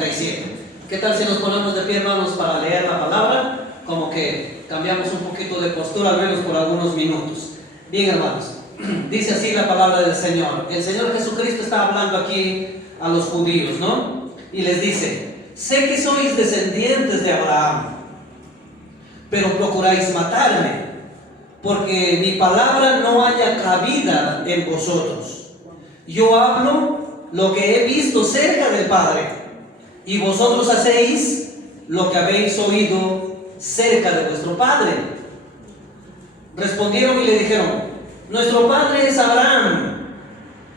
47. ¿Qué tal si nos ponemos de pie, hermanos, para leer la palabra? Como que cambiamos un poquito de postura, al menos por algunos minutos. Bien, hermanos, dice así la palabra del Señor. El Señor Jesucristo está hablando aquí a los judíos, ¿no? Y les dice: sé que sois descendientes de Abraham, pero procuráis matarme, porque mi palabra no haya cabida en vosotros. Yo hablo lo que he visto cerca del Padre, y vosotros hacéis lo que habéis oído cerca de vuestro padre. Respondieron y le dijeron: nuestro padre es Abraham.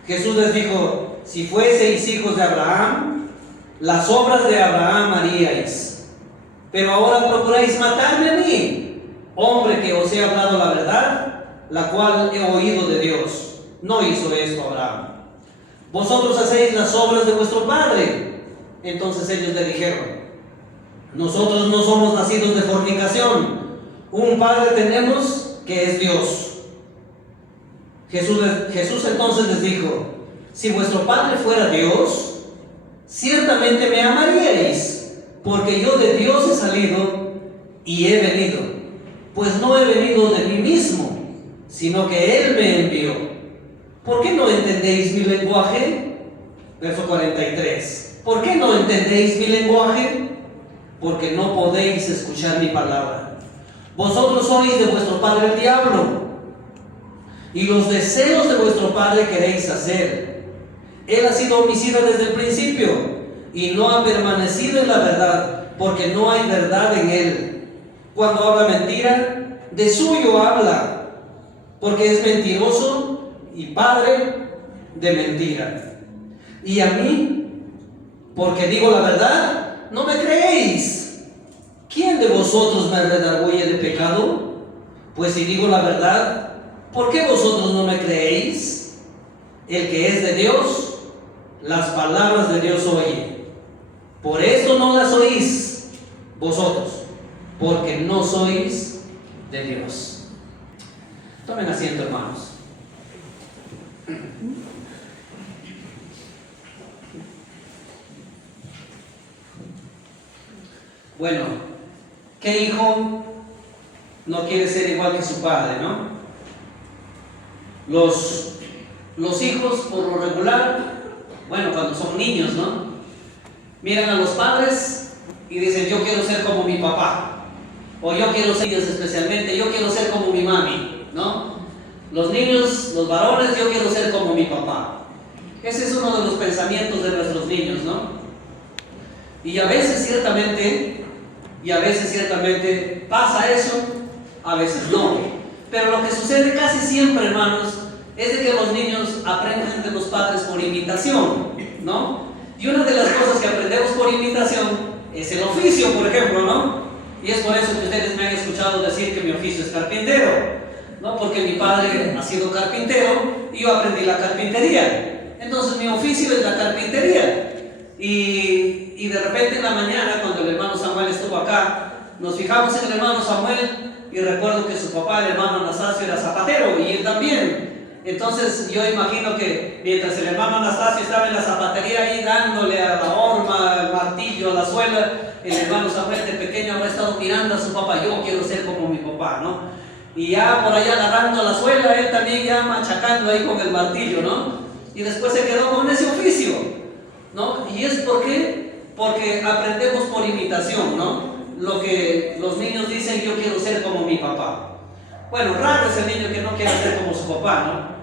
Jesús les dijo: si fueseis hijos de Abraham, las obras de Abraham haríais. Pero ahora procuráis matarme a mí, hombre que os he hablado la verdad, la cual he oído de Dios. No hizo esto Abraham. Vosotros hacéis las obras de vuestro padre. Entonces ellos le dijeron: nosotros no somos nacidos de fornicación, un padre tenemos que es Dios. Jesús entonces les dijo: si vuestro padre fuera Dios, ciertamente me amaríais, porque yo de Dios he salido y he venido, pues no he venido de mí mismo, sino que Él me envió. ¿Por qué no entendéis mi lenguaje? Verso 43. ¿Por qué no entendéis mi lenguaje? Porque no podéis escuchar mi palabra. Vosotros sois de vuestro padre el diablo, y los deseos de vuestro padre queréis hacer. Él ha sido homicida desde el principio, y no ha permanecido en la verdad, porque no hay verdad en él. Cuando habla mentira, de suyo habla, porque es mentiroso y padre de mentira. Y a mí, porque digo la verdad, no me creéis. ¿Quién de vosotros me redarguye de pecado? Pues si digo la verdad, ¿por qué vosotros no me creéis? El que es de Dios, las palabras de Dios oye. Por esto no las oís vosotros, porque no sois de Dios. Tomen asiento, hermanos. Bueno, ¿qué hijo no quiere ser igual que su padre, no? Los hijos, por lo regular, bueno, cuando son niños, ¿no? Miran a los padres y dicen: yo quiero ser como mi papá. O yo quiero ser, ellos especialmente, yo quiero ser como mi mami, ¿no? Los niños, los varones, yo quiero ser como mi papá. Ese es uno de los pensamientos de nuestros niños, ¿no? Y a veces ciertamente pasa eso, a veces no. Pero lo que sucede casi siempre, hermanos, es de que los niños aprenden de los padres por imitación, ¿no? Y una de las cosas que aprendemos por imitación es el oficio, por ejemplo, ¿no? Y es por eso que ustedes me han escuchado decir que mi oficio es carpintero, ¿no? Porque mi padre ha sido carpintero y yo aprendí la carpintería. Entonces mi oficio es la carpintería. Y de repente en la mañana, cuando el hermano Samuel estuvo acá, nos fijamos en el hermano Samuel y recuerdo que su papá, el hermano Anastasio, era zapatero y él también. Entonces yo imagino que mientras el hermano Anastasio estaba en la zapatería ahí dándole a la horma, al martillo, a la suela, el hermano Samuel de pequeño habrá estado mirando a su papá: yo quiero ser como mi papá, ¿no? Y ya por allá agarrando a la suela, él también ya machacando ahí con el martillo, ¿no? Y después se quedó con ese oficio, ¿no? ¿Y es por qué? Porque aprendemos por imitación, ¿no? Lo que los niños dicen: yo quiero ser como mi papá. Bueno, raro es el niño que no quiere ser como su papá, ¿no?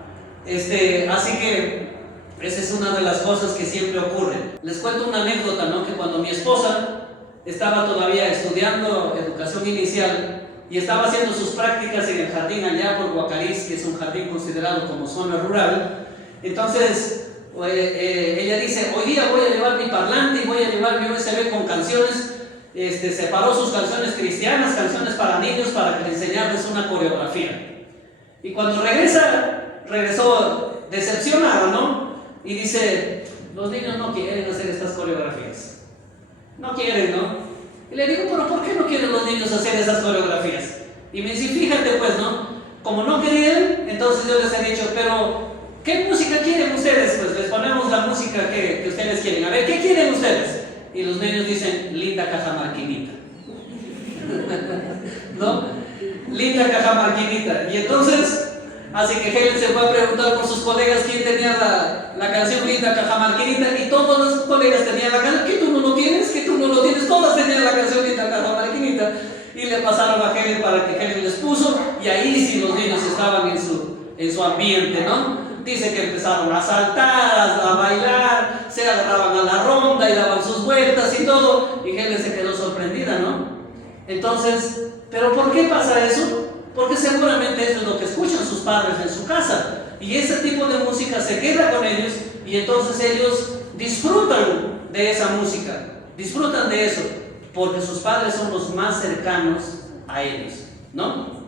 Así que esa es una de las cosas que siempre ocurre. Les cuento una anécdota, ¿no? Que cuando mi esposa estaba todavía estudiando educación inicial y estaba haciendo sus prácticas en el jardín allá por Guacariz, que es un jardín considerado como zona rural, entonces ella dice: hoy día voy a llevar mi parlante y voy a llevar mi USB con canciones. Separó sus canciones cristianas, canciones para niños, para enseñarles una coreografía. Y cuando regresó decepcionado, ¿no? Y dice: los niños no quieren hacer estas coreografías. No quieren, ¿no? Y le digo: pero ¿por qué no quieren los niños hacer esas coreografías? Y me dice: fíjate pues, ¿no? Como no querían, entonces yo les he dicho: pero ¿qué música quieren ustedes? Pues les ponemos la música que ustedes quieren. A ver, ¿qué quieren ustedes? y los niños dicen, linda cajamarquinita. ¿No? Linda cajamarquinita. Y entonces, así que Helen se fue a preguntar por sus colegas quién tenía la canción Linda cajamarquinita, y todos los colegas tenían la canción. ¿Que tú no lo tienes? ¿Que tú no lo tienes? Todas tenían la canción Linda cajamarquinita. Y le pasaron a Helen para que Helen les puso, y ahí sí los niños estaban en su ambiente, ¿no? Dice que empezaron a saltar, a bailar, se agarraban a la ronda y daban sus vueltas y todo, y Helen se quedó sorprendida, ¿no? Entonces, ¿pero por qué pasa eso? Porque seguramente eso es lo que escuchan sus padres en su casa, y ese tipo de música se queda con ellos, y entonces ellos disfrutan de esa música, disfrutan de eso, porque sus padres son los más cercanos a ellos, ¿no?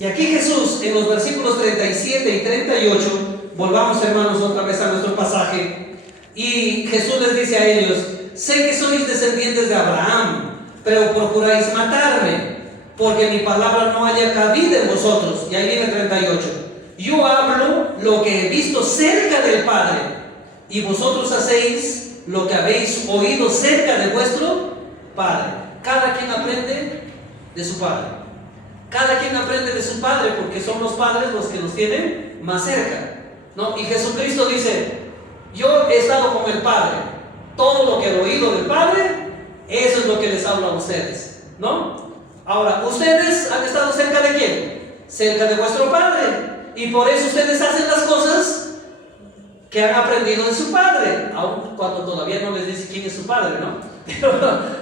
Y aquí Jesús, en los versículos 37 y 38, volvamos hermanos otra vez a nuestro pasaje, y Jesús les dice a ellos, sé que sois descendientes de Abraham, pero procuráis matarme, porque mi palabra no haya cabida en vosotros. Y ahí viene 38, yo hablo lo que he visto cerca del Padre, y vosotros hacéis lo que habéis oído cerca de vuestro Padre. Cada quien aprende de su Padre. Cada quien aprende de su Padre, porque son los padres los que nos tienen más cerca, ¿no? Y Jesucristo dice, yo he estado con el Padre, todo lo que he oído del Padre, eso es lo que les hablo a ustedes, ¿no? Ahora, ustedes han estado cerca de ¿quién? Cerca de vuestro Padre, y por eso ustedes hacen las cosas que han aprendido de su Padre, aun cuando todavía no les dice quién es su Padre, ¿no?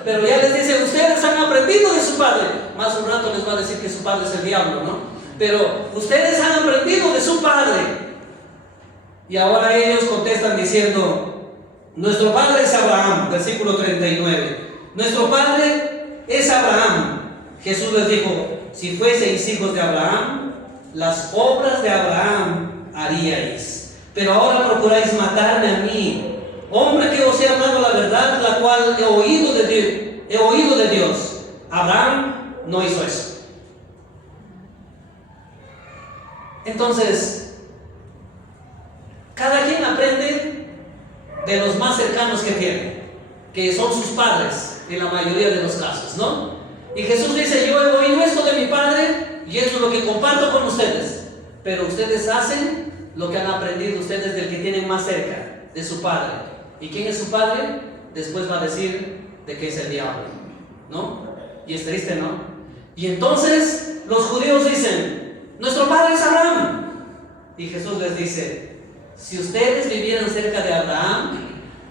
Pero ya les dice, ustedes han aprendido de su Padre. Más un rato les va a decir que su Padre es el diablo, ¿no? Pero ustedes han aprendido de su Padre. Y ahora ellos contestan diciendo, nuestro Padre es Abraham, versículo 39. Nuestro Padre es Abraham. Jesús les dijo, si fueseis hijos de Abraham, las obras de Abraham haríais. Pero ahora procuráis matarme a mí, hombre que os he hablado la verdad, la cual he oído de Dios. Abraham no hizo eso. Entonces, cada quien aprende de los más cercanos que tiene, que son sus padres, en la mayoría de los casos, ¿no? Y Jesús dice, yo he oído esto de mi Padre, y esto es lo que comparto con ustedes. Pero ustedes hacen lo que han aprendido ustedes del que tienen más cerca, de su Padre. ¿Y quién es su Padre? Después va a decir de que es el diablo, ¿no? Y es triste, ¿no? Y entonces los judíos dicen, nuestro Padre es Abraham. Y Jesús les dice, si ustedes vivieran cerca de Abraham,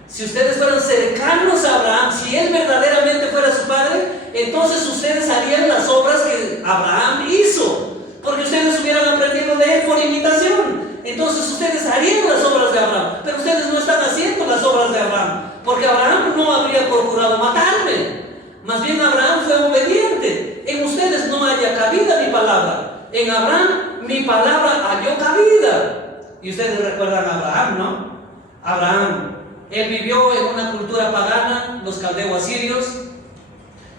si ustedes fueran cercanos a Abraham, si él verdaderamente fuera su Padre, entonces ustedes harían las obras que Abraham hizo, porque ustedes hubieran aprendido de él por imitación. Entonces ustedes harían las obras de Abraham, pero ustedes no están haciendo las obras de Abraham, porque Abraham no habría procurado matarme. Más bien Abraham fue obediente. En ustedes no haya cabida mi palabra. En Abraham mi palabra halló cabida. Y ustedes recuerdan a Abraham, ¿no? Abraham, él vivió en una cultura pagana, los caldeos asirios,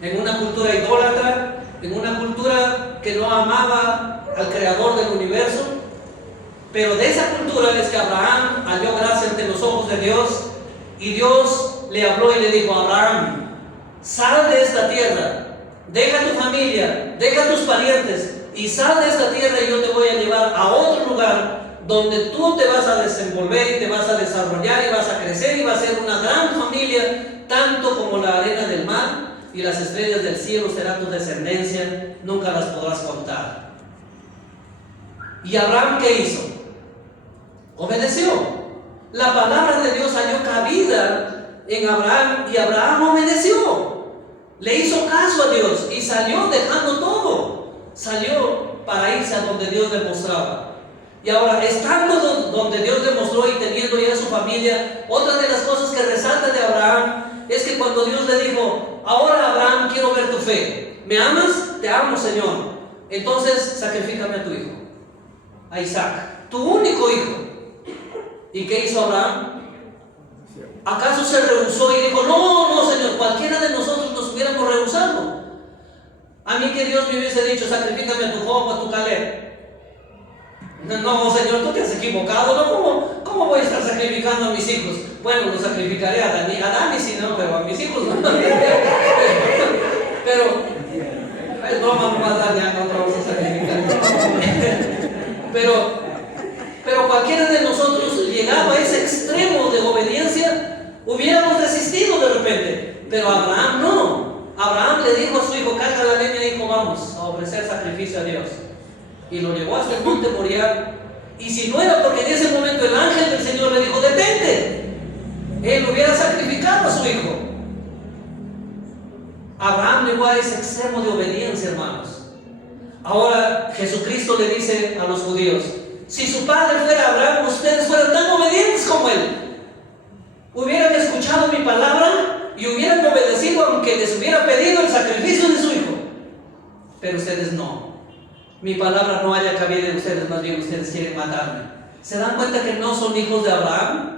en una cultura idólatra, en una cultura que no amaba al creador del universo. Pero de esa cultura es que Abraham halló gracia ante los ojos de Dios, y Dios le habló y le dijo, Abraham, sal de esta tierra, deja tu familia, deja tus parientes y sal de esta tierra, y yo te voy a llevar a otro lugar donde tú te vas a desenvolver y te vas a desarrollar y vas a crecer y vas a ser una gran familia, tanto como la arena del mar y las estrellas del cielo serán tu descendencia, nunca las podrás contar. ¿Y Abraham qué hizo? Obedeció. La palabra de Dios halló cabida en Abraham, y Abraham obedeció. Le hizo caso a Dios y salió dejando todo. Salió para irse a donde Dios le mostraba. Y ahora, estando donde Dios le mostró y teniendo ya su familia, otra de las cosas que resalta de Abraham es que cuando Dios le dijo, ahora Abraham, quiero ver tu fe. ¿Me amas? Te amo, Señor. Entonces, sacrifícame a tu hijo, a Isaac, tu único hijo. ¿Y qué hizo Abraham? ¿Acaso se rehusó y dijo, no, Señor, cualquiera de nosotros nos hubiéramos rehusado? A mí que Dios me hubiese dicho, sacrifícame a tu Job, a tu Caleb. No, Señor, tú te has equivocado, ¿no? ¿Cómo voy a estar sacrificando a mis hijos? bueno, lo sacrificaré a Dani sí, no, pero a mis hijos no. Pero, es broma nomás, Dani, no te vamos a sacrificar. Pero cualquiera de nosotros llegado a ese extremo de obediencia, hubiéramos desistido de repente. Pero Abraham no. Abraham le dijo a su hijo, carga la leña, hijo, vamos a ofrecer sacrificio a Dios. Y lo llevó hasta el monte Moriah. Y si no era porque en ese momento el ángel del Señor le dijo, detente, él hubiera sacrificado a su hijo. Abraham llegó a ese extremo de obediencia, hermanos. Ahora Jesucristo le dice a los judíos, si su padre fuera Abraham, ustedes fueran tan obedientes como él. Hubieran escuchado mi palabra y hubieran obedecido aunque les hubiera pedido el sacrificio de su hijo. Pero ustedes no. Mi palabra no haya cabida en ustedes, más bien ustedes quieren matarme. ¿Se dan cuenta que no son hijos de Abraham?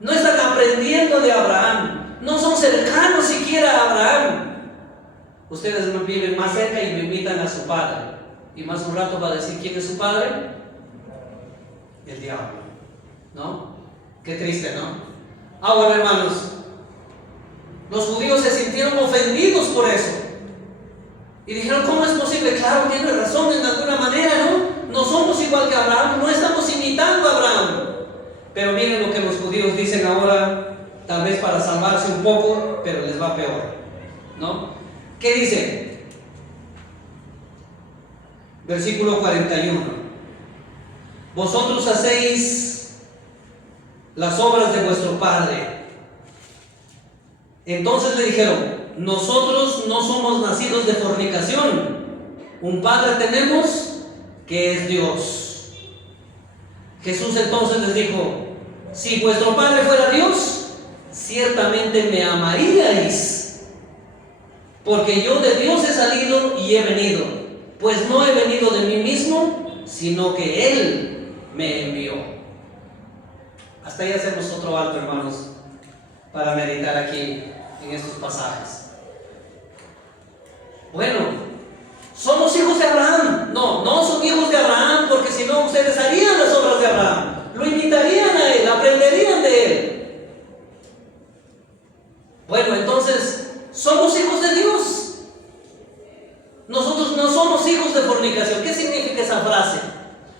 No están aprendiendo de Abraham. No son cercanos siquiera a Abraham. Ustedes me viven más cerca y me invitan a su padre. Y más un rato va a decir, ¿quién es su padre? El diablo. ¿No? Qué triste, ¿no? Ahora, hermanos, los judíos se sintieron ofendidos por eso. Y dijeron, ¿cómo es posible? Claro, tiene razón en alguna manera, ¿no? No somos igual que Abraham, no estamos imitando a Abraham. Pero miren lo que los judíos dicen ahora, tal vez para salvarse un poco, pero les va peor, ¿no? ¿Qué dice? Versículo 41. Vosotros hacéis las obras de vuestro padre. Entonces le dijeron, nosotros no somos nacidos de fornicación. Un padre tenemos que es Dios. Jesús entonces les dijo, si vuestro padre fuera Dios, ciertamente me amaríais, porque yo de Dios he salido y he venido, pues no he venido de mí mismo, sino que Él me envió. Hasta ahí hacemos otro alto, hermanos, para meditar aquí en estos pasajes. Bueno, ¿somos hijos de Abraham? No, no son hijos de Abraham, porque si no ustedes harían las obras de Abraham, lo imitarían a él, aprenderían de él. Bueno, entonces, ¿somos hijos de Dios? Nosotros no somos hijos de fornicación. ¿Qué significa esa frase?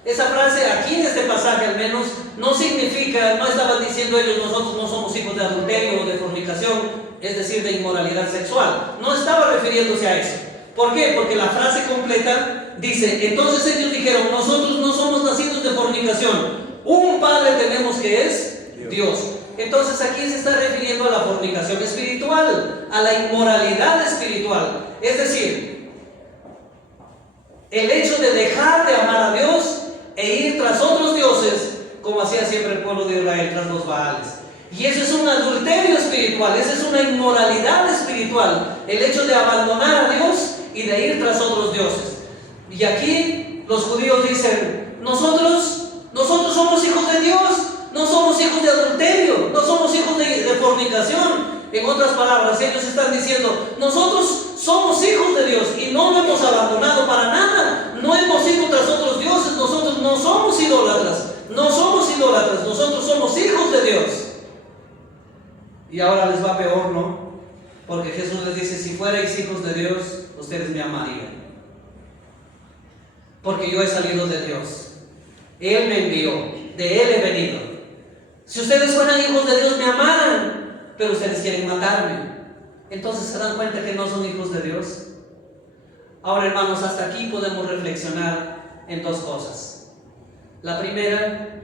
Esa frase aquí en este pasaje al menos no significa, no estaban diciendo ellos, nosotros no somos hijos de adulterio o de fornicación, es decir, de inmoralidad sexual. No estaba refiriéndose a eso. ¿Por qué? Porque la frase completa dice, entonces ellos dijeron, nosotros no somos nacidos de fornicación, un padre tenemos que es Dios. Entonces aquí se está refiriendo a la fornicación espiritual, a la inmoralidad espiritual. Es decir, el hecho de dejar de amar a Dios e ir tras otros dioses, como hacía siempre el pueblo de Israel tras los Baales. Y eso es un adulterio espiritual, esa es una inmoralidad espiritual, el hecho de abandonar a Dios y de ir tras otros dioses. Y aquí los judíos dicen, nosotros somos hijos de Dios, no somos hijos de adulterio, no somos hijos de fornicación. En otras palabras, ellos están diciendo, nosotros somos hijos de Dios y no lo hemos abandonado para nada, no hemos ido tras otros dioses, nosotros no somos idólatras, nosotros somos hijos de Dios. Y ahora les va peor, ¿no? Porque Jesús les dice, si fuerais hijos de Dios, ustedes me amarían. Porque yo he salido de Dios. Él me envió, de Él he venido. Si ustedes fueran hijos de Dios, me amaran, pero ustedes quieren matarme. Entonces se dan cuenta que no son hijos de Dios. Ahora, hermanos, hasta aquí podemos reflexionar en dos cosas. La primera,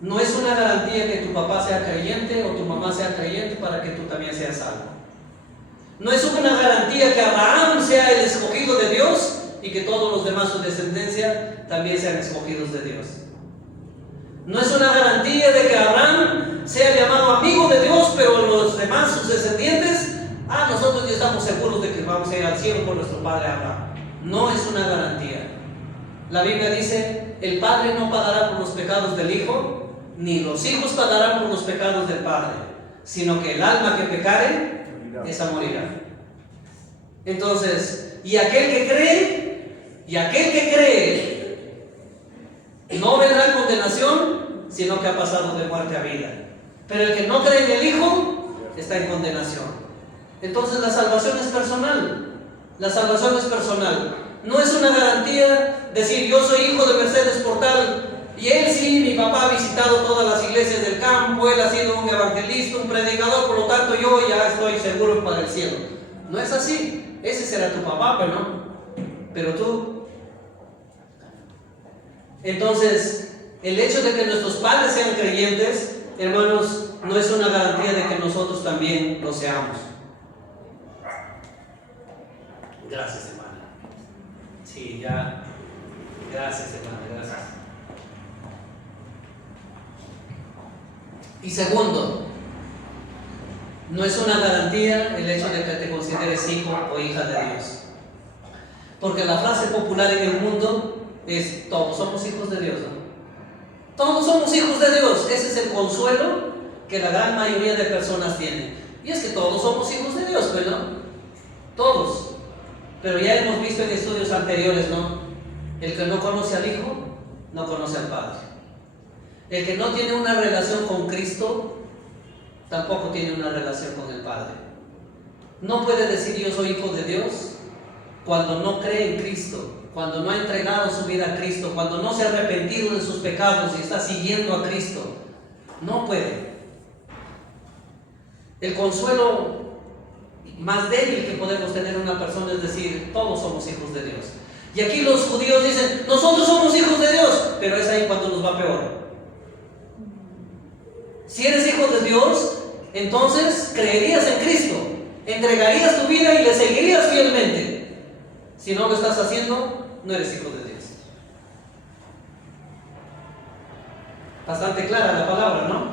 no es una garantía que tu papá sea creyente o tu mamá sea creyente para que tú también seas salvo. No es una garantía que Abraham sea el escogido de Dios y que todos los demás, su descendencia, también sean escogidos de Dios. No es una garantía de que Abraham sea llamado amigo de Dios, pero los demás, sus descendientes, nosotros ya estamos seguros de que vamos a ir al cielo por nuestro padre Abraham. No es una garantía. La Biblia dice, el padre no pagará por los pecados del hijo, ni los hijos pagarán por los pecados del padre, sino que el alma que pecare, esa morirá. Entonces, y aquel que cree, no vendrá condenación, sino que ha pasado de muerte a vida. Pero el que no cree en el Hijo está en condenación. Entonces la salvación es personal. La salvación es personal. No es una garantía decir yo soy hijo de Mercedes Portal y él sí, mi papá ha visitado todas las iglesias del campo, él ha sido un evangelista, un predicador, por lo tanto yo ya estoy seguro para el cielo. No es así. Ese será tu papá, pero no. Pero tú. Entonces, el hecho de que nuestros padres sean creyentes, hermanos, no es una garantía de que nosotros también lo seamos. Gracias, hermana. Sí, ya. Gracias, hermana, gracias. Y segundo, no es una garantía el hecho de que te consideres hijo o hija de Dios. Porque la frase popular en el mundo es: todos somos hijos de Dios, ¿no? Todos somos hijos de Dios. Ese es el consuelo que la gran mayoría de personas tienen. Y es que todos somos hijos de Dios, pues, ¿no? Todos. Pero ya hemos visto en estudios anteriores, ¿no? El que no conoce al Hijo, no conoce al Padre. El que no tiene una relación con Cristo, tampoco tiene una relación con el Padre. No puede decir yo soy hijo de Dios cuando no cree en Cristo, cuando no ha entregado su vida a Cristo, cuando no se ha arrepentido de sus pecados y está siguiendo a Cristo. No puede. El consuelo más débil que podemos tener una persona es decir, todos somos hijos de Dios. Y aquí los judíos dicen, nosotros somos hijos de Dios, pero es ahí cuando nos va peor. Si eres hijo de Dios, entonces creerías en Cristo, entregarías tu vida y le seguirías fielmente. Si no lo estás haciendo, no eres hijo de Dios. Bastante clara la palabra, ¿no?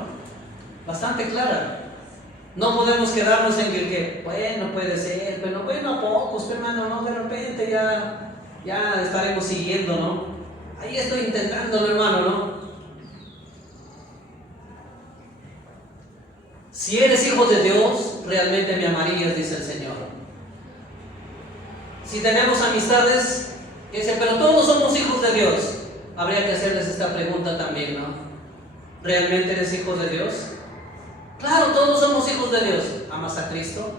Bastante clara. No podemos quedarnos en el que, bueno, puede ser, pero bueno, a pocos, hermano, ¿no? De repente ya estaremos siguiendo, ¿no? Ahí estoy intentándolo, hermano, ¿no? Si eres hijo de Dios, realmente me amarías, dice el Señor. Si tenemos amistades que dicen, pero todos somos hijos de Dios, habría que hacerles esta pregunta también, ¿no? ¿Realmente eres hijo de Dios? Claro, todos somos hijos de Dios. ¿Amas a Cristo?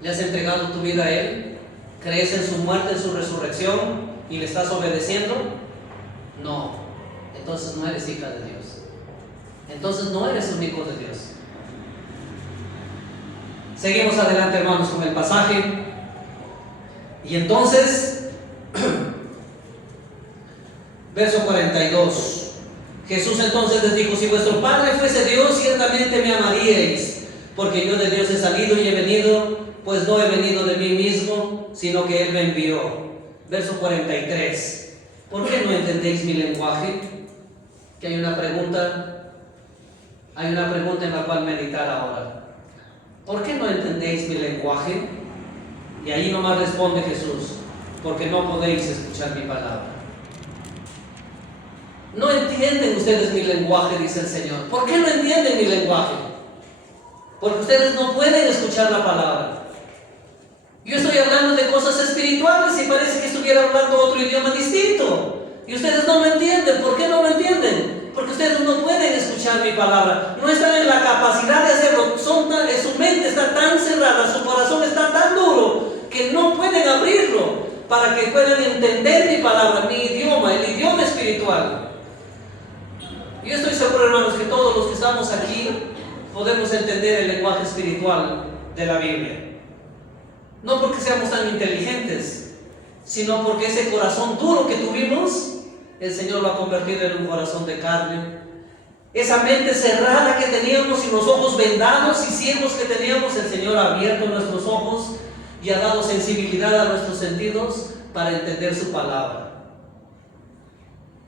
¿Le has entregado tu vida a Él? ¿Crees en su muerte, en su resurrección y le estás obedeciendo? No. Entonces no eres hija de Dios. Entonces no eres un hijo de Dios. Seguimos adelante, hermanos, con el pasaje. Y entonces, verso 42. Jesús entonces les dijo, si vuestro Padre fuese Dios, ciertamente me amaríais, porque yo de Dios he salido y he venido, pues no he venido de mí mismo, sino que Él me envió. Verso 43. ¿Por qué no entendéis mi lenguaje? Que hay una pregunta en la cual meditar ahora. ¿Por qué no entendéis mi lenguaje? Y ahí nomás responde Jesús, porque no podéis escuchar mi palabra. No entienden ustedes mi lenguaje, dice el Señor. ¿Por qué no entienden mi lenguaje? Porque ustedes no pueden escuchar la palabra. Yo estoy hablando de cosas espirituales y parece que estuviera hablando otro idioma distinto. Y ustedes no lo entienden. ¿Por qué no lo entienden? Porque ustedes no pueden escuchar mi palabra. No están en la capacidad de hacerlo. Su mente está tan cerrada, su corazón está tan duro, que no pueden abrirlo para que puedan entender mi palabra, mi idioma, el idioma espiritual. Yo estoy seguro, hermanos, que todos los que estamos aquí podemos entender el lenguaje espiritual de la Biblia. No porque seamos tan inteligentes, sino porque ese corazón duro que tuvimos, el Señor lo ha convertido en un corazón de carne. Esa mente cerrada que teníamos y los ojos vendados y ciegos que teníamos, el Señor ha abierto nuestros ojos y ha dado sensibilidad a nuestros sentidos para entender su palabra.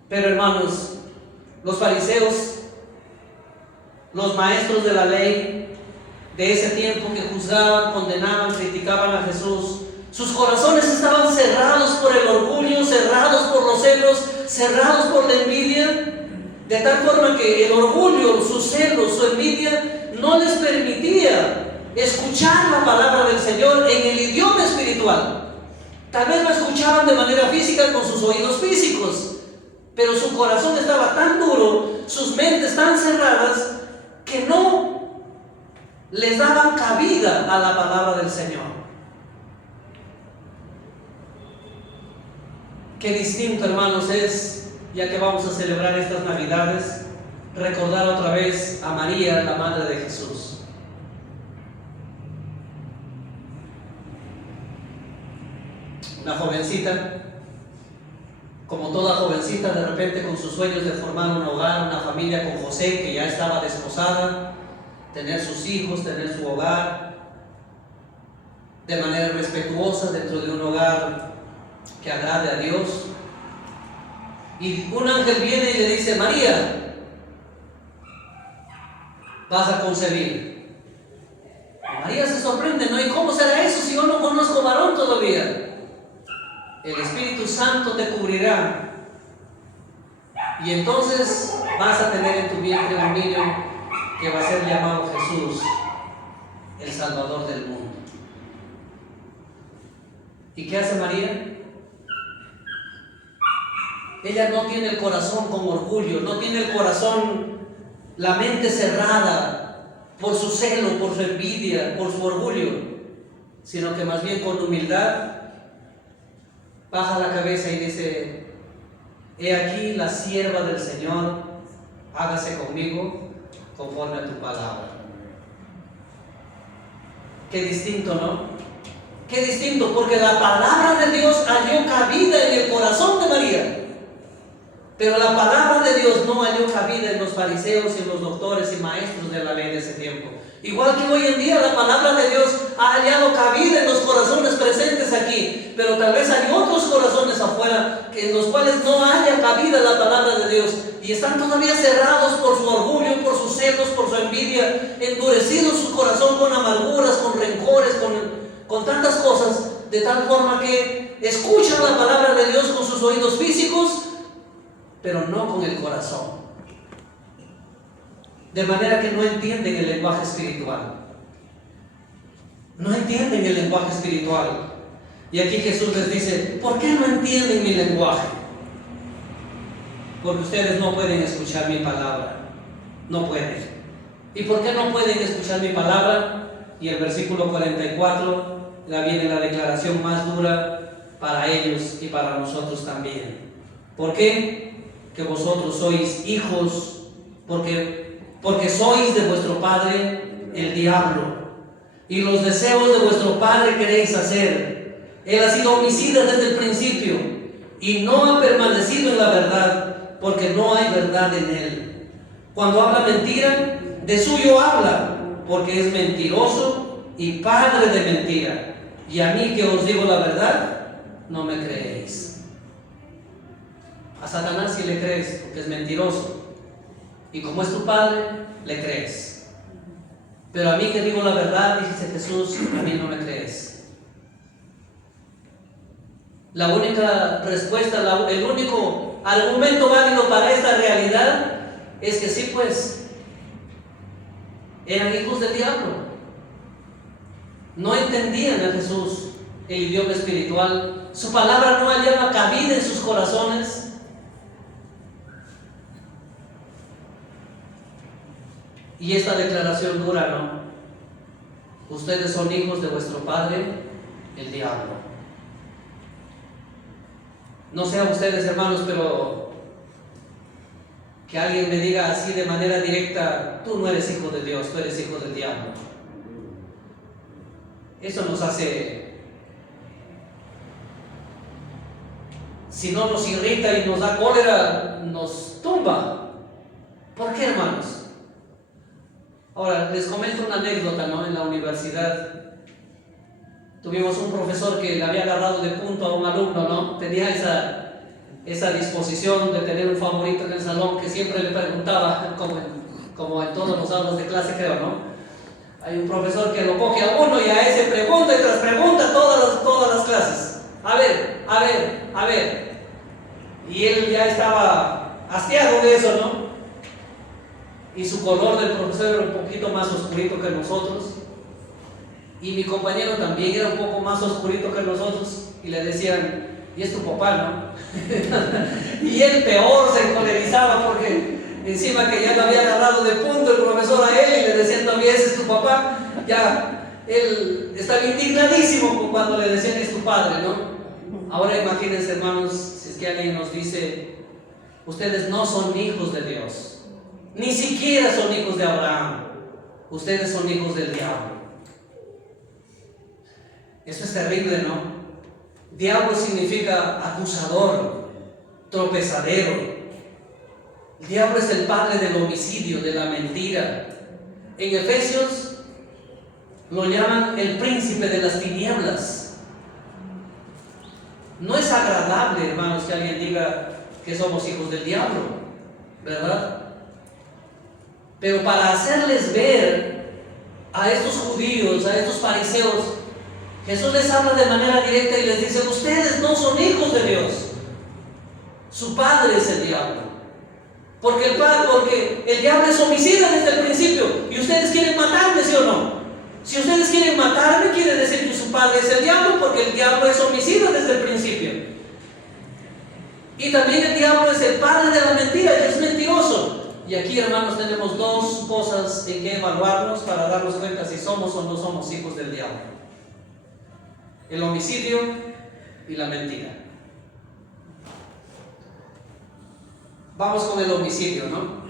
Pero, hermanos, los fariseos, los maestros de la ley de ese tiempo que juzgaban, condenaban, criticaban a Jesús, sus corazones estaban cerrados por el orgullo, cerrados por los celos, cerrados por la envidia, de tal forma que el orgullo, sus celos, su envidia no les permitía escuchar la palabra del Señor en el idioma espiritual. Tal vez lo escuchaban de manera física con sus oídos físicos, pero su corazón estaba tan duro, sus mentes tan cerradas, que que no les daban cabida a la palabra del Señor. Qué distinto, hermanos, es, ya que vamos a celebrar estas Navidades, recordar otra vez a María, la madre de Jesús. Una jovencita, como toda jovencita, de repente con sus sueños de formar un hogar, una familia con José, que ya estaba desposada, tener sus hijos, tener su hogar, de manera respetuosa dentro de un hogar que agrade a Dios. Y un ángel viene y le dice: María, vas a concebir. María se sorprende, ¿no? ¿Y cómo será eso si yo no conozco varón todavía? El Espíritu Santo te cubrirá y entonces vas a tener en tu vientre un niño que va a ser llamado Jesús, el Salvador del mundo. ¿Y qué hace María? Ella no tiene el corazón con orgullo, no tiene el corazón, la mente cerrada por su celo, por su envidia, por su orgullo, sino que más bien con humildad baja la cabeza y dice: he aquí la sierva del Señor, hágase conmigo conforme a tu palabra. Qué distinto, ¿no? Qué distinto, porque la palabra de Dios halló cabida en el corazón de María. Pero la palabra de Dios no halló cabida en los fariseos y en los doctores y maestros de la ley de ese tiempo. Igual que hoy en día la palabra de Dios ha hallado cabida en los corazones presentes aquí, pero tal vez hay otros corazones afuera en los cuales no haya cabida la palabra de Dios y están todavía cerrados por su orgullo, por sus celos, por su envidia, endurecidos su corazón con amarguras, con rencores, con tantas cosas, de tal forma que escuchan la palabra de Dios con sus oídos físicos, pero no con el corazón. De manera que no entienden el lenguaje espiritual. No entienden el lenguaje espiritual. Y aquí Jesús les dice: ¿por qué no entienden mi lenguaje? Porque ustedes no pueden escuchar mi palabra. No pueden. ¿Y por qué no pueden escuchar mi palabra? Y el versículo 44, ya viene la declaración más dura para ellos y para nosotros también. ¿Por qué? Que vosotros sois hijos, porque sois de vuestro padre el diablo, y los deseos de vuestro padre queréis hacer. Él ha sido homicida desde el principio y no ha permanecido en la verdad, porque no hay verdad en él. Cuando habla mentira, de suyo habla, porque es mentiroso y padre de mentira. Y a mí, que os digo la verdad, no me creéis. A Satanás sí le crees, porque es mentiroso, y como es tu padre, le crees. Pero a mí, que digo la verdad, dice Jesús, a mí no me crees. La única respuesta, el único argumento válido para esta realidad es que sí, pues eran hijos del diablo. No entendían a Jesús, el idioma espiritual. Su palabra no hallaba cabida en sus corazones. Y esta declaración dura, ¿no? Ustedes son hijos de vuestro padre, el diablo. No sean ustedes, hermanos, pero que alguien me diga así de manera directa: tú no eres hijo de Dios, tú eres hijo del diablo. Eso nos hace, si no nos irrita y nos da cólera, nos tumba. ¿Por qué, hermanos? Ahora, les comento una anécdota, ¿no? En la universidad tuvimos un profesor que le había agarrado de punto a un alumno, ¿no? Tenía esa disposición de tener un favorito en el salón, que siempre le preguntaba, como en todos los aulas de clase, creo, ¿no? Hay un profesor que lo coge a uno y a ese pregunta y tras pregunta todas las clases. A ver. Y él ya estaba hastiado de eso, ¿no? Y su color del profesor era un poquito más oscurito que nosotros, y mi compañero también era un poco más oscurito que nosotros, y le decían: ¿y es tu papá, no? Y él peor se encolerizaba porque Encima que ya lo había agarrado de punto el profesor a él y le decían todavía, ese es tu papá. Ya él estaba indignadísimo cuando le decían, es tu padre, ¿no? Ahora imagínense, hermanos, si es que alguien nos dice, ustedes no son hijos de Dios, ni siquiera son hijos de Abraham, ustedes son hijos del diablo. Eso es terrible, ¿no? Diablo significa acusador, tropezadero. El diablo es el padre del homicidio, de la mentira. En Efesios lo llaman el príncipe de las tinieblas. No es agradable, hermanos, que alguien diga que somos hijos del diablo, ¿verdad? Pero para hacerles ver a estos judíos, a estos fariseos, Jesús les habla de manera directa y les dice, ustedes no son hijos de Dios, su padre es el diablo. Porque el diablo es homicida desde el principio y ustedes quieren matarme, ¿sí o no? Si ustedes quieren matarme, quiere decir que su padre es el diablo, porque el diablo es homicida desde el principio. Y también el diablo es el padre de la mentira, y es mentiroso. Y aquí, hermanos, tenemos dos cosas en que evaluarnos para darnos cuenta si somos o no somos hijos del diablo: el homicidio y la mentira. Vamos con el homicidio, ¿no?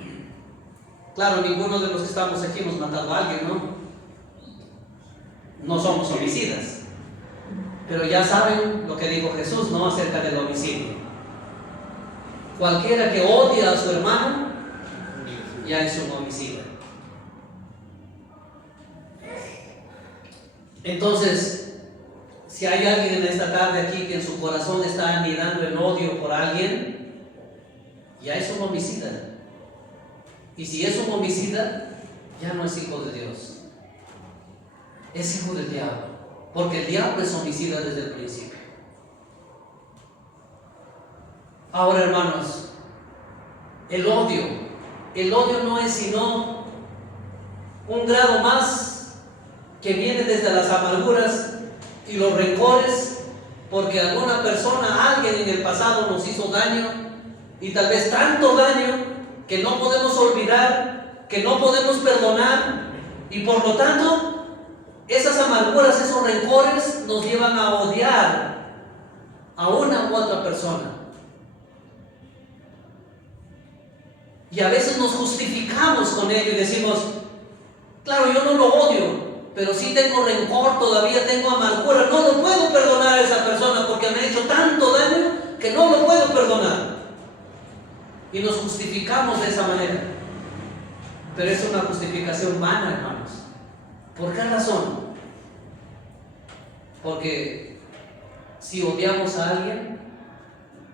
Claro, ninguno de los que estamos aquí hemos matado a alguien, ¿no? No somos homicidas, pero ya saben lo que dijo Jesús, ¿no? Acerca del homicidio. Cualquiera que odia a su hermano ya es un homicida. Entonces, si hay alguien en esta tarde aquí que en su corazón está anidando el odio por alguien, ya es un homicida. Y si es un homicida, ya no es hijo de Dios, es hijo del diablo, porque el diablo es homicida desde el principio. Ahora, hermanos, el odio no es sino un grado más que viene desde las amarguras y los rencores, porque alguna persona, alguien en el pasado nos hizo daño, y tal vez tanto daño que no podemos olvidar, que no podemos perdonar, y por lo tanto esas amarguras, esos rencores nos llevan a odiar a una u otra persona. Y a veces nos justificamos con ello y decimos, claro, yo no lo odio, pero sí tengo rencor, todavía tengo amargura, no lo puedo perdonar a esa persona porque me ha hecho tanto daño que no lo puedo perdonar. Y nos justificamos de esa manera. Pero es una justificación vana, hermanos. ¿Por qué razón? Porque si odiamos a alguien,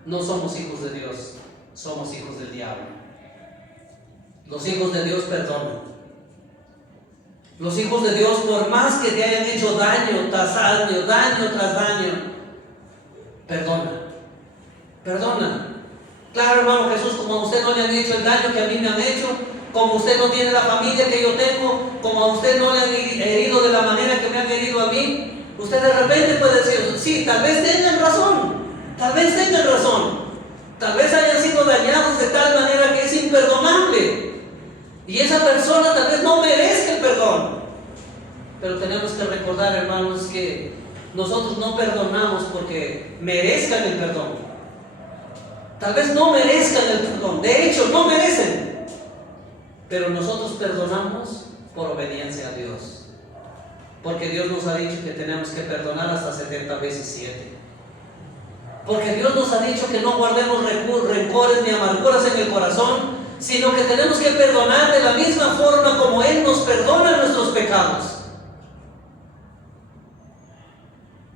no somos hijos de Dios, somos hijos del diablo. Los hijos de Dios perdonan. Los hijos de Dios, por más que te hayan hecho daño tras daño, perdonan. Claro, hermano Jesús, como a usted no le han hecho el daño que a mí me han hecho, como usted no tiene la familia que yo tengo, como a usted no le han herido de la manera que me han herido a mí, usted de repente puede decir, sí, tal vez tengan razón, tal vez hayan sido dañados de tal manera que es imperdonable, y esa persona tal vez no merezca el perdón. Pero tenemos que recordar, hermanos, que nosotros no perdonamos porque merezcan el perdón. Tal vez no merezcan el perdón, de hecho no merecen, pero nosotros perdonamos por obediencia a Dios, porque Dios nos ha dicho que tenemos que perdonar hasta 70 veces 7, porque Dios nos ha dicho que no guardemos rencores ni amarguras en el corazón, sino que tenemos que perdonar de la misma forma como Él nos perdona nuestros pecados.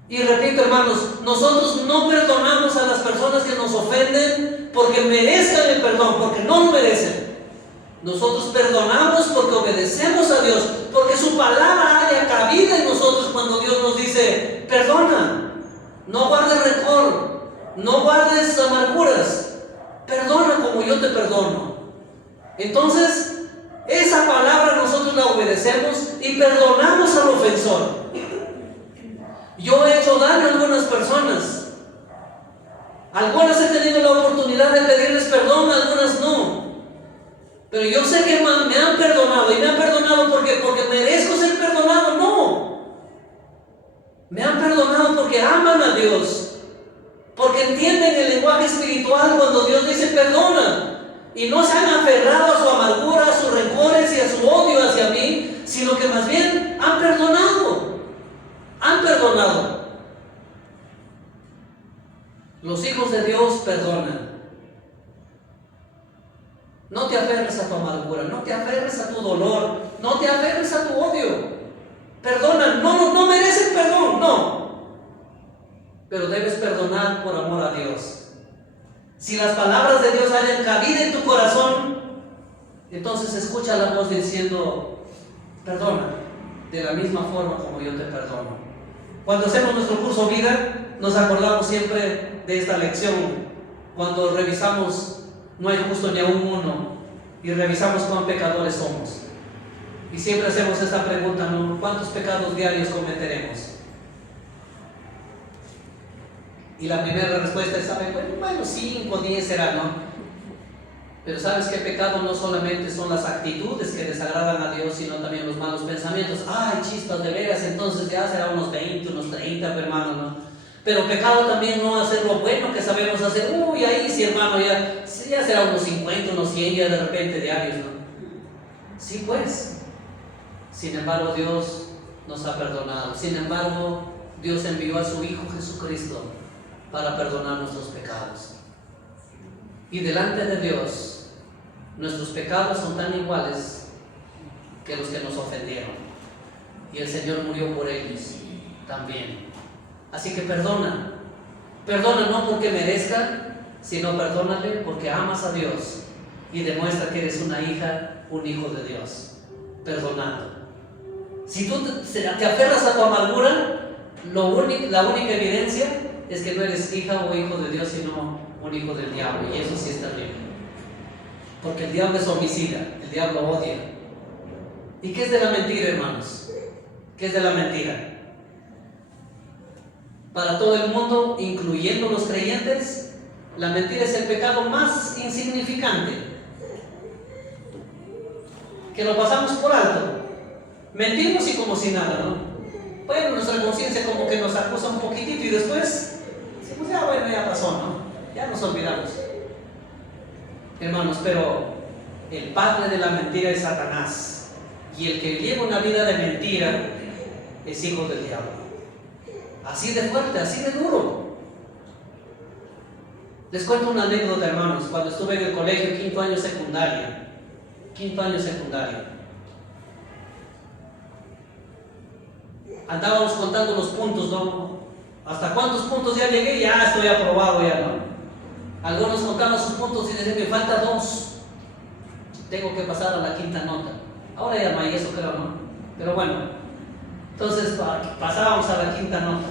Y repito, hermanos, nosotros no perdonamos a las personas que nos ofenden porque merezcan el perdón, porque no lo merecen. Nosotros perdonamos porque obedecemos a Dios, porque su palabra haya cabida en nosotros cuando Dios nos dice, perdona, no guardes rencor, no guardes amarguras, perdona como yo te perdono. Entonces, esa palabra nosotros la obedecemos y perdonamos al ofensor. Yo he hecho daño a algunas personas. Algunas he tenido la oportunidad de pedirles perdón, algunas no. Pero yo sé que me han perdonado, y me han perdonado porque merezco ser perdonado. No. Me han perdonado porque aman a Dios, porque entienden el lenguaje espiritual cuando Dios dice perdona. Y no se han aferrado a su amargura, a sus rencores y a su odio hacia mí, sino que más bien han perdonado. Han perdonado. Los hijos de Dios perdonan. No te aferres a tu amargura, no te aferres a tu dolor, no te aferres a tu odio. Perdona, no mereces perdón, no. Pero debes perdonar por amor a Dios. Si las palabras de Dios hayan cabida en tu corazón, entonces escucha la voz diciendo, perdona, de la misma forma como yo te perdono. Cuando hacemos nuestro curso vida, nos acordamos siempre de esta lección. Cuando revisamos, no hay justo ni aún uno, y revisamos cuán pecadores somos. Y siempre hacemos esta pregunta, ¿no? ¿Cuántos pecados diarios cometeremos? Y la primera respuesta es, bueno, 5, 10 será, ¿no? Pero ¿sabes qué pecado no solamente son las actitudes que desagradan a Dios, sino también los malos pensamientos? Ay, chispas, de veras, entonces ya será unos 20, unos 30, hermano, ¿no? Pero pecado también no hacer lo bueno que sabemos hacer. Uy, ahí sí, hermano, ya será unos 50, unos 100 ya de repente diarios, ¿no? Sí, pues. Sin embargo, Dios nos ha perdonado. Sin embargo, Dios envió a su Hijo Jesucristo para perdonar nuestros pecados. Y delante de Dios, nuestros pecados son tan iguales que los que nos ofendieron. Y el Señor murió por ellos también. Así que perdona. Perdona no porque merezca, sino perdónale porque amas a Dios y demuestra que eres una hija, un hijo de Dios. Perdonando. Si tú te aferras a tu amargura, la única evidencia es que no eres hija o hijo de Dios, sino un hijo del diablo, y eso sí está bien. Porque el diablo es homicida, el diablo odia. ¿Y qué es de la mentira, hermanos? ¿Qué es de la mentira? Para todo el mundo, incluyendo los creyentes, la mentira es el pecado más insignificante, que lo pasamos por alto. Mentimos y como si nada, ¿no? Bueno, nuestra conciencia como que nos acusa un poquitito y después decimos, ya bueno, ya pasó, ¿no? Ya nos olvidamos. Hermanos, pero el padre de la mentira es Satanás, y el que lleva una vida de mentira es hijo del diablo. Así de fuerte, así de duro. Les cuento una anécdota, hermanos. Cuando estuve en el colegio, quinto año secundaria, andábamos contando los puntos, ¿no? ¿Hasta cuántos puntos ya llegué? Ya estoy aprobado, ya, ¿no? Algunos contaban sus puntos y decían, me falta 2. Tengo que pasar a la quinta nota. Ahora ya no hay eso, creo, ¿no? Pero bueno, entonces pasábamos a la quinta nota.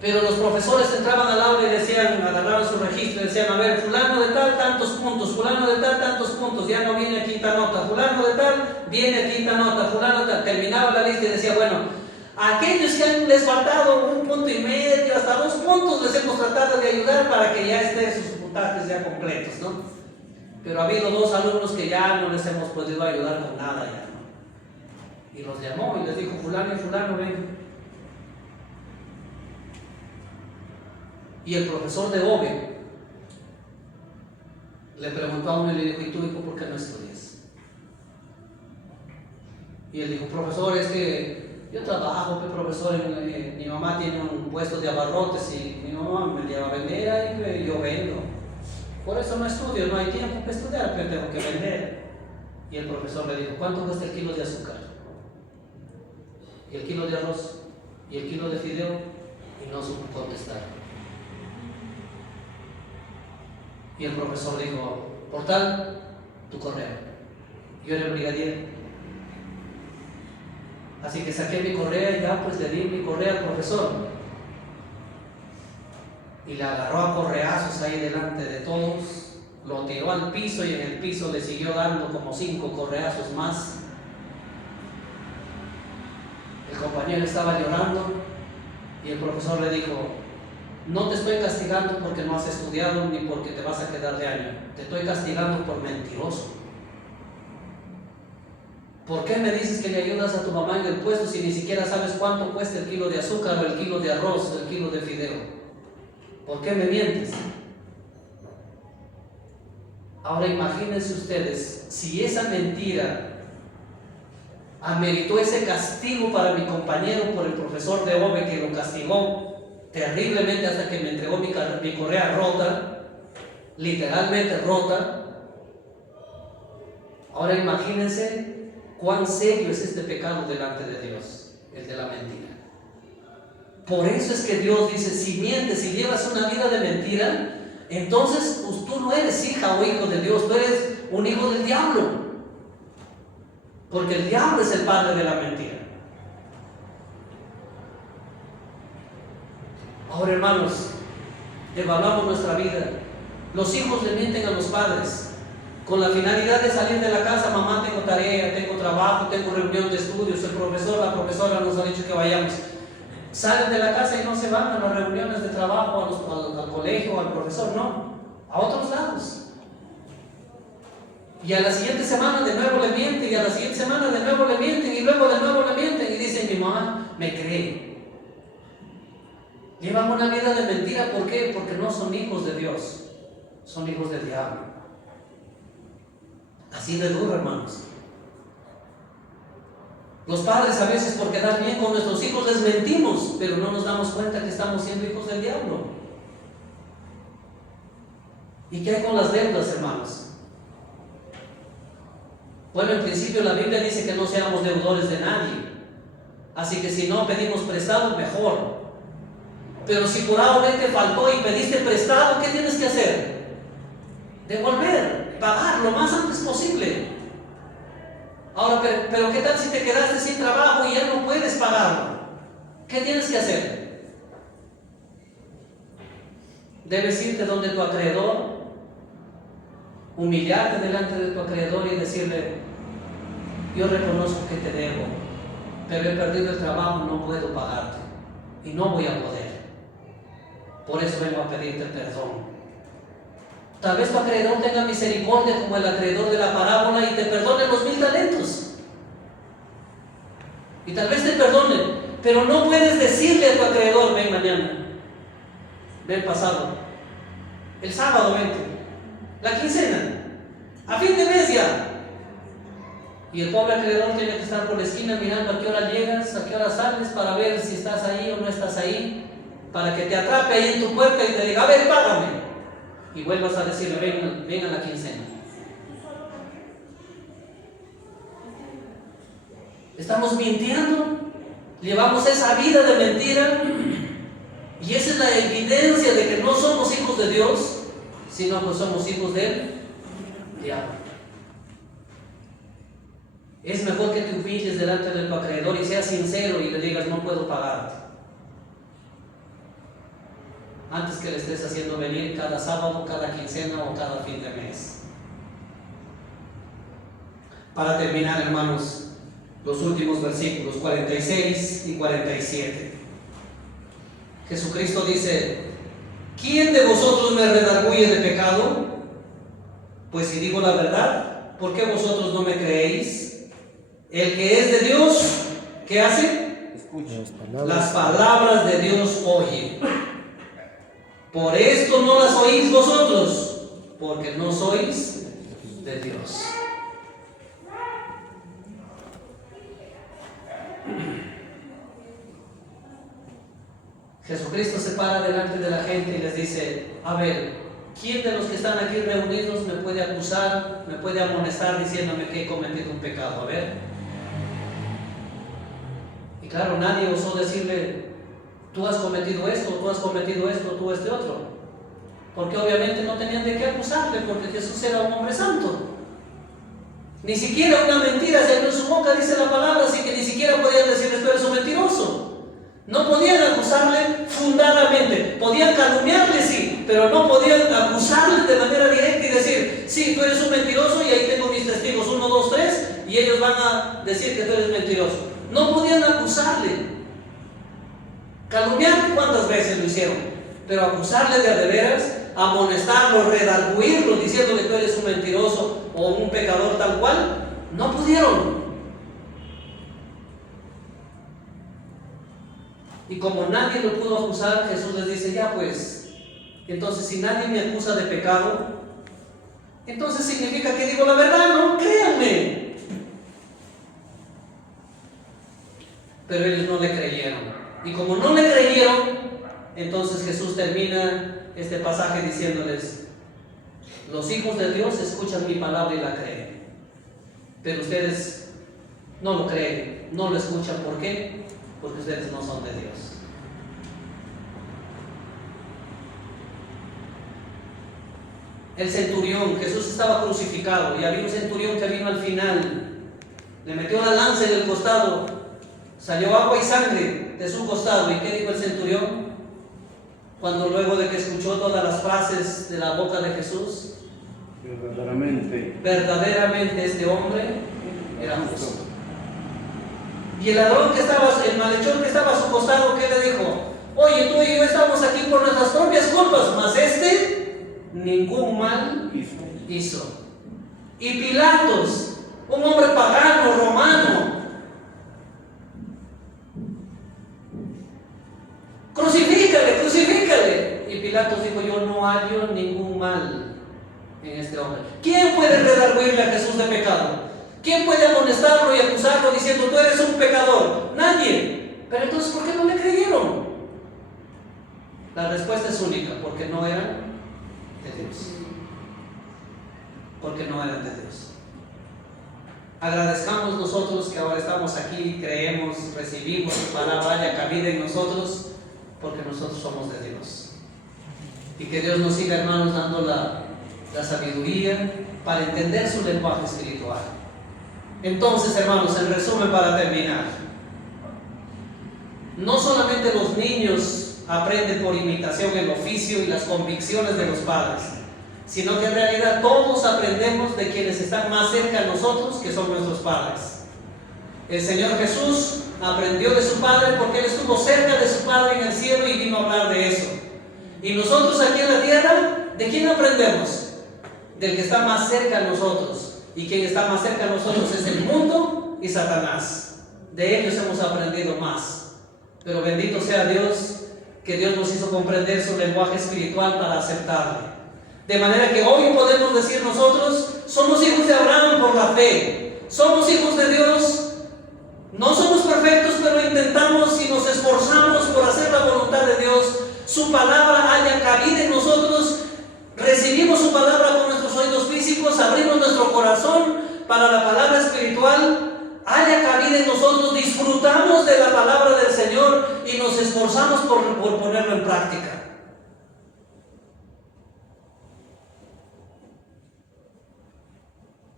Pero los profesores entraban al aula y decían, agarraban su registro y decían, a ver, fulano de tal, tantos puntos, fulano de tal, tantos puntos, ya no viene a quinta nota, fulano de tal, viene a quinta nota, fulano de tal. Terminaba la lista y decía, bueno, a aquellos que han les faltado 1,5 puntos, hasta 2 puntos, les hemos tratado de ayudar para que ya estén sus puntajes ya completos, ¿no? Pero ha habido 2 alumnos que ya no les hemos podido ayudar con nada ya, ¿no? Y los llamó y les dijo, fulano y fulano, ven. Y el profesor de OVE le preguntó a uno y le dijo, ¿y tú, hijo, por qué no estudias? Y él dijo, profesor, es que yo trabajo, profesor, mi mamá tiene un puesto de abarrotes y mi mamá me lleva a vender y yo vendo. Por eso no estudio, no hay tiempo para estudiar, pero tengo que vender. Y el profesor le dijo, ¿cuánto cuesta el kilo de azúcar? Y el kilo de arroz, y el kilo de fideo, y no supo contestar. Y el profesor dijo, por tal, tu correo. Yo era el brigadier. Así que saqué mi correa y ya pues le di mi correa al profesor. Y le agarró a correazos ahí delante de todos, lo tiró al piso y en el piso le siguió dando como 5 correazos más. El compañero estaba llorando y el profesor le dijo, no te estoy castigando porque no has estudiado ni porque te vas a quedar de año. Te estoy castigando por mentiroso. ¿Por qué me dices que le ayudas a tu mamá en el puesto si ni siquiera sabes cuánto cuesta el kilo de azúcar o el kilo de arroz o el kilo de fideo? ¿Por qué me mientes? Ahora imagínense ustedes, si esa mentira ameritó ese castigo para mi compañero por el profesor de OVE, que lo castigó terriblemente hasta que me entregó mi correa rota, literalmente rota. Ahora imagínense cuán serio es este pecado delante de Dios, el de la mentira. Por eso es que Dios dice, si mientes, si llevas una vida de mentira, entonces pues, tú no eres hija o hijo de Dios, tú eres un hijo del diablo. Porque el diablo es el padre de la mentira. Ahora, hermanos, evaluamos nuestra vida. Los hijos le mienten a los padres con la finalidad de salir de la casa. Mamá, tengo tarea, tengo trabajo, tengo reunión de estudios, el profesor, la profesora nos ha dicho que vayamos. Salen de la casa y no se van a las reuniones de trabajo, al colegio, al profesor, no, a otros lados. Y a la siguiente semana de nuevo le mienten, y a la siguiente semana de nuevo le mienten, y luego de nuevo le mienten, y dicen, mi mamá me cree. Llevan una vida de mentira, ¿por qué? Porque no son hijos de Dios, son hijos del diablo. Así de duro, hermanos. Los padres a veces por quedar bien con nuestros hijos les mentimos, pero no nos damos cuenta que estamos siendo hijos del diablo. ¿Y qué hay con las deudas, hermanos? Bueno, en principio la Biblia dice que no seamos deudores de nadie. Así que si no pedimos prestado, mejor. Pero si por algo te faltó y pediste prestado, ¿qué tienes que hacer? Devolver, pagar lo más antes posible. Ahora, pero ¿qué tal si te quedaste sin trabajo y ya no puedes pagarlo? ¿Qué tienes que hacer? Debes irte donde tu acreedor, humillarte delante de tu acreedor y decirle, yo reconozco que te debo, pero he perdido el trabajo, no puedo pagarte y no voy a poder. Por eso vengo a pedirte perdón. Tal vez tu acreedor tenga misericordia como el acreedor de la parábola y te perdone los 1000 talentos. Y tal vez te perdone, pero no puedes decirle a tu acreedor, ven mañana, ven pasado, el sábado vente, la quincena, a fin de mes ya. Y el pobre acreedor tiene que estar por la esquina mirando a qué hora llegas, a qué hora sales, para ver si estás ahí o no estás ahí, para que te atrape ahí en tu puerta y te diga, a ver, págame. Y vuelvas a decirle, ven a la quincena. Estamos mintiendo, llevamos esa vida de mentira, y esa es la evidencia de que no somos hijos de Dios, sino que somos hijos del diablo. Es mejor que te humilles delante de tu acreedor y seas sincero y le digas, no puedo pagarte, antes que le estés haciendo venir cada sábado, cada quincena o cada fin de mes. Para terminar, hermanos, los últimos versículos 46 y 47. Jesucristo dice, ¿quién de vosotros me redarguye de pecado? Pues si digo la verdad, ¿por qué vosotros no me creéis? El que es de Dios, ¿qué hace? Escucha Las palabras de Dios oye. Por esto no las oís vosotros, porque no sois de Dios. Jesucristo se para delante de la gente y les dice, a ver, ¿quién de los que están aquí reunidos me puede acusar, me puede amonestar diciéndome que he cometido un pecado? A ver. Y claro, nadie osó decirle, tú has cometido esto, tú has cometido esto, tú este otro. Porque obviamente no tenían de qué acusarle, porque Jesús era un hombre santo. Ni siquiera una mentira salió en su boca, dice la palabra, así que ni siquiera podían decirle, tú eres un mentiroso. No podían acusarle fundadamente, podían calumniarle, sí, pero no podían acusarle de manera directa y decir, sí, tú eres un mentiroso y ahí tengo mis testigos, 1, 2, 3, y ellos van a decir que tú eres mentiroso. No podían acusarle. Calumniarle, ¿cuántas veces lo hicieron? pero acusarle de a de veras, amonestarlo, redarguirlo, diciendo que tú eres un mentiroso o un pecador tal cual, no pudieron. Y como nadie lo pudo acusar, Jesús les dice, ya pues, entonces si nadie me acusa de pecado, entonces significa que digo la verdad, no, créanme. Pero ellos no le creyeron. Y como no le creyeron, entonces Jesús termina este pasaje diciéndoles, los hijos de Dios escuchan mi palabra y la creen. Pero ustedes no lo creen, no lo escuchan. ¿Por qué? Porque ustedes no son de Dios. El centurión, Jesús estaba crucificado y había un centurión que vino al final, le metió la lanza en el costado, salió agua y sangre de su costado. ¿Y qué dijo el centurión? Cuando luego de que escuchó todas las frases de la boca de Jesús, verdaderamente este hombre era justo. Y el ladrón que estaba, el malhechor que estaba a su costado, ¿qué le dijo? Oye, tú y yo estamos aquí por nuestras propias culpas, mas ningún mal hizo. Y Pilatos, un hombre pagano, romano, crucifícale, crucifícale. Y Pilatos dijo, yo no hallo ningún mal en este hombre. ¿Quién puede redarguirle a Jesús de pecado? ¿Quién puede amonestarlo y acusarlo diciendo, tú eres un pecador? Nadie. Pero entonces, ¿por qué no le creyeron? La respuesta es única, porque no eran de Dios. Porque no eran de Dios. Agradezcamos nosotros que ahora estamos aquí, creemos, recibimos su palabra, haya cabida en nosotros, porque nosotros somos de Dios. Y que Dios nos siga, hermanos, dando la sabiduría para entender su lenguaje espiritual. Entonces, hermanos, en resumen, para terminar, no solamente los niños aprenden por imitación el oficio y las convicciones de los padres, sino que en realidad todos aprendemos de quienes están más cerca de nosotros, que son nuestros padres. El Señor Jesús aprendió de su Padre porque Él estuvo cerca de su Padre en el cielo y vino a hablar de eso. Y nosotros aquí en la tierra, ¿de quién aprendemos? Del que está más cerca de nosotros. Y quien está más cerca de nosotros es el mundo y Satanás. De ellos hemos aprendido más. Pero bendito sea Dios, que Dios nos hizo comprender su lenguaje espiritual para aceptarle. De manera que hoy podemos decir nosotros, somos hijos de Abraham por la fe. Somos hijos de Dios. No somos perfectos, pero intentamos y nos esforzamos por hacer la voluntad de Dios. Su palabra haya cabida en nosotros. Recibimos su palabra con nuestros oídos físicos, abrimos nuestro corazón para la palabra espiritual, haya cabida en nosotros, disfrutamos de la palabra del Señor y nos esforzamos por ponerlo en práctica.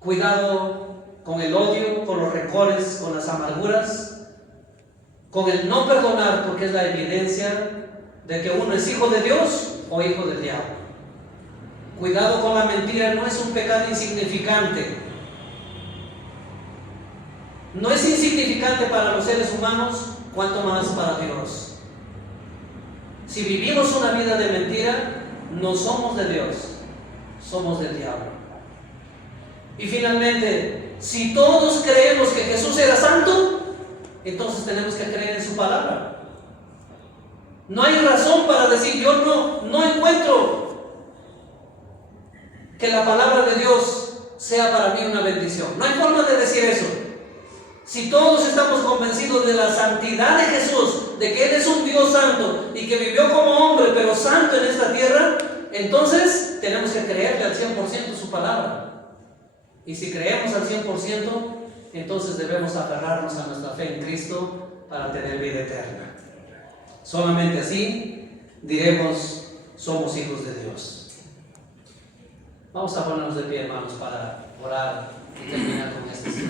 Cuidado con el odio, con los rencores, con las amarguras, con el no perdonar, porque es la evidencia de que uno es hijo de Dios o hijo del diablo. Cuidado con la mentira, no es un pecado insignificante. No es insignificante para los seres humanos, cuanto más para Dios. Si vivimos una vida de mentira, no somos de Dios, somos del diablo. Y finalmente, si todos creemos que Jesús era santo, entonces tenemos que creer en su palabra. No hay razón para decir, yo no encuentro que la palabra de Dios sea para mí una bendición. No hay forma de decir eso. Si todos estamos convencidos de la santidad de Jesús, de que Él es un Dios santo y que vivió como hombre, pero santo en esta tierra, entonces tenemos que creerle al 100% su palabra. Y si creemos al 100%, entonces debemos aferrarnos a nuestra fe en Cristo para tener vida eterna. Solamente así diremos, somos hijos de Dios. Vamos a ponernos de pie, hermanos, para orar y terminar con este.